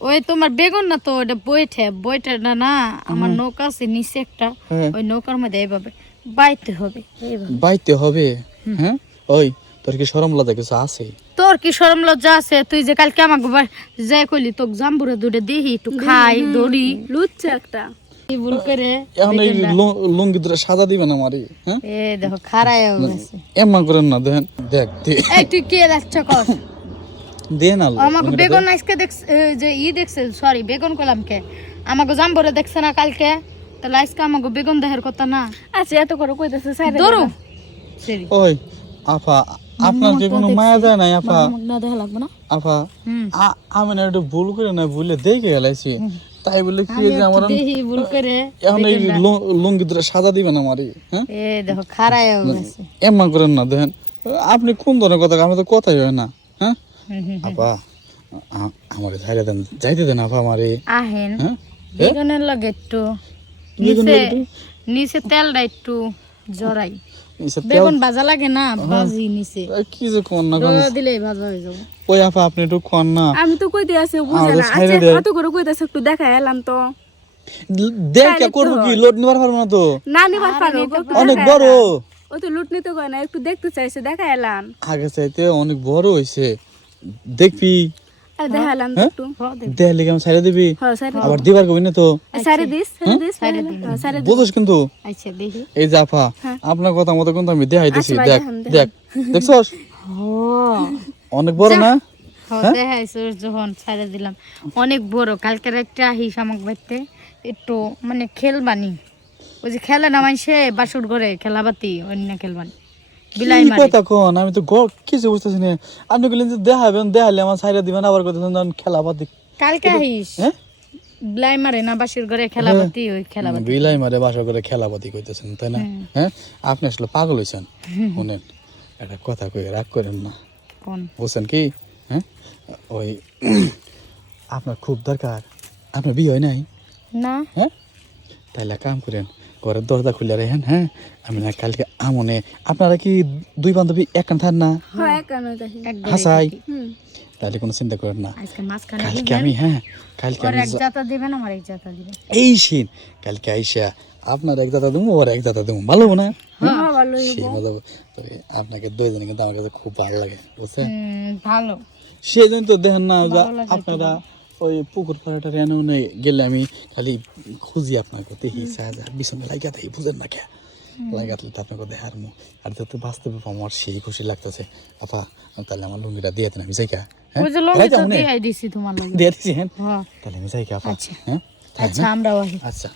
ওই তোমার বেগুন না তো ওটা বইটা না আমার নৌকা আছে নিচে একটা ওই নৌকার মধ্যে এইভাবে বাইতে হবে বাইতে হবে হ্যাঁ ওই তোর কি শরম লজ্জা কিছু আছে তোর কি শরম লজ্জা আছে তুই যে কালকে আমাকে যাই কইলি তোকে জাম্বুরা দুটো দেখি একটু খাই দড়ি লুচ্ছে একটা কি ভুল করে এখন এই লুঙ্গি ধরে সাজা দিবে না মারি হ্যাঁ এ দেখো খারাই গেছে এমন করেন না দেখেন দেখ এই তুই কে লাগছ কর দে না আমাকে বেগুন আজকে দেখছে যে দেখছে সরি বেগুন কইলাম কে আমাকে জাম্বুরা দেখছে না কালকে তাহলে আজকে আমাকে বেগুন দেহের কথা না আচ্ছা এত করে কইতাছে সাইরে ধরো ওই আপা আপনার কি কোনো মায়া যায় নাই আপা না দেখা লাগবে না আপা আমি না একটু ভুল করে না ভুলে দেখে এলাইছি তাই বলে কি যে আমার দেখি ভুল করে এখন এই লুঙ্গি ধরে সাজা দিবে না মারি হ্যাঁ এ দেখো খারাই গেছে এমন করেন না দেখেন আপনি কোন ধরনের কথা আমি তো কথাই হয় না হ্যাঁ আপা আমাকে ছাইড়ে দেন যাইতে দেন আপা আমারে আহেন হ্যাঁ বেগুনের লগে একটু নিচে তেলটা একটু জড়াই বেগুন ভাজা লাগে না ভাজি নিচে কি যে কোন না কোন দিলেই ভাজা হয়ে যাবে ওই আপা আপনি একটু কোন না আমি তো কইতে আছি বুঝা না আচ্ছা এত করে কইতাছে একটু দেখা এলাম তো দেখে করব কি লোড নিবার পারবো না তো না নিবার পারো অনেক বড় ও তো লুট নিতে কয় না একটু দেখতে চাইছে দেখা এলাম আগে চাইতে অনেক বড় হইছে দেখবি আর দেখা এলাম একটু দেখলে কেমন ছাইড়ে দিবি হ্যাঁ সাইরে আবার দিবার কবি না তো সাইরে দিস সাইরে দিস বুঝছ কিন্তু আচ্ছা দেখি এই যে আপা আপনার কথা মতো কিন্তু আমি দেখাইতেছি দেখ দেখ দেখছস অনেক বড় না দেখাইছো যখন ছাড়ে দিলাম অনেক বড় কালকের একটা আহিস আমাকে বাড়িতে একটু মানে খেলবানি ওই যে খেলে না মানুষে বাসুর ঘরে খেলাবাতি অন্য খেলবানি বিলাই মারি কথা কোন আমি তো কিছু বুঝতেছি না আপনি বললেন যে দেখাবেন দেখালে আমার ছাইড়ে দিবেন আবার কথা খেলাবাতি কালকে আহিস বিলাই মারে না বাসুর ঘরে খেলাবাতি ওই খেলাবাতি বিলাই মারে বাসা করে খেলাপাতি কইতেছেন তাই না হ্যাঁ আপনি আসলে পাগল হইছেন শুনেন একটা কথা কই রাগ করেন না কোন বুঝছেন কি হ্যাঁ ওই আপনার খুব দরকার আপনার বিয়ে হয় নাই না হ্যাঁ তাইলে কাম করেন ঘরের দরজা খুলে রাখেন হ্যাঁ আমি না কালকে আমনে আপনারা কি দুই বান্ধবী একখান থান না হ্যাঁ কেন দেখি হাসাই তাহলে কোনো চিন্তা করেন না আজকে মাঝখানে কালকে আমি কালকে ওর আমি এক জাতা দিবেন আমার এক জাতা দিবেন এই শীত কালকে আইসা আপনার এক দাদা দেবো ওর এক দাদা দেবো ভালো না সেই মজা তবে আপনাকে দুইজনে কিন্তু আমার কাছে খুব ভালো লাগে বুঝছেন ভালো সেই জন্য তো দেখেন না আপনারা ওই পুকুর পাড়াটা রেনে গেলে আমি খালি খুঁজি আপনাকে দেখি বিছনে লাগিয়া দেখি বুঝেন না কে লাগাতলে তো আপনাকে দেখার মো আর যত বাস্তবে আমার সেই খুশি লাগতেছে আপা তাহলে আমার লুঙ্গিটা দিয়ে দেন আমি যাই কা ওই যে লঙ্গি তো দিয়ে দিছি তোমার লাগে দিয়ে দিছি হ্যাঁ তাহলে আমি যাই কা আপা হ্যাঁ আচ্ছা আমরাও আচ্ছা